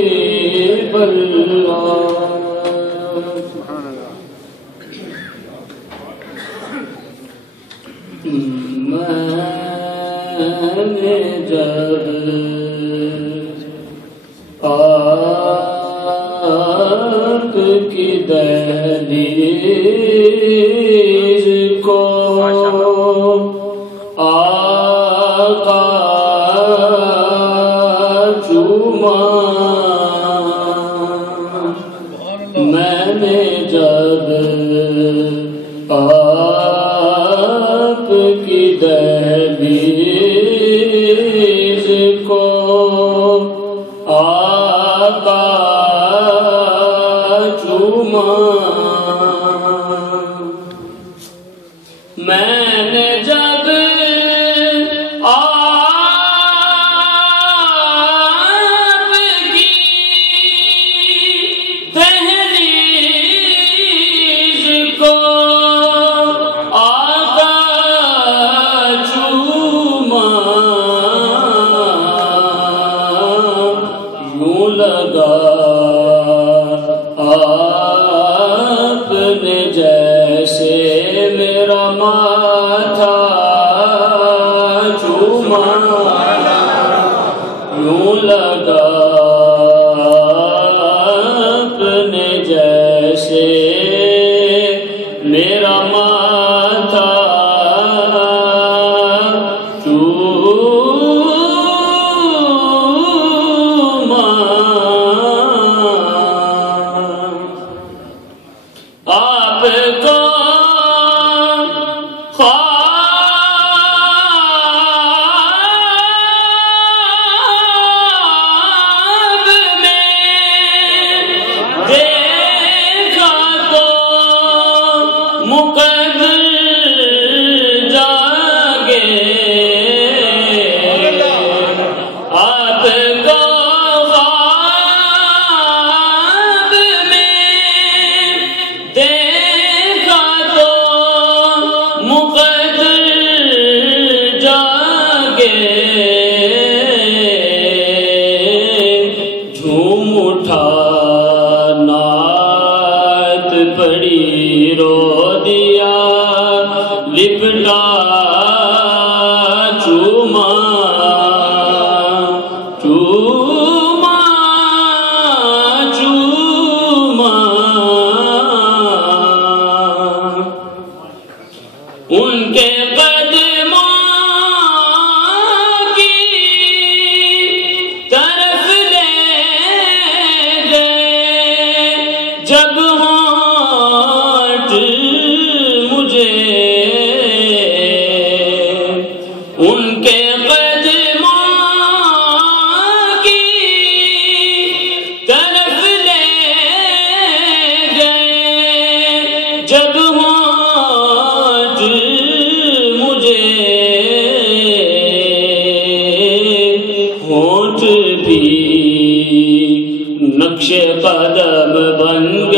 حبیب اللہ میں نے جب آپ کی دہلیز کو آقا چوما میں نے جب آپ کی دہلیز کو آقا چوما میں نے جب آپ کی دہلیز کو آقا چوما یوں لگا آپ نے جیسے میرا ماتھا چوما یوں لگا آپ نے جیسے میرا ماتھا چوما آپ کو خواب میں دیکھا تو مقدر جاگے آپ کو خواب میں دیکھا تو مقدر جاگے جھوم اٹھا نعت پڑی رو دیا لپٹا چوما چوما چوما ان کے قدموں کی طرف لے گئے جب ہونٹ مجھے ان کے قدموں کی طرف لے گئے جب ہونٹ مجھے ہونٹ بھی نقش قدم بن گئے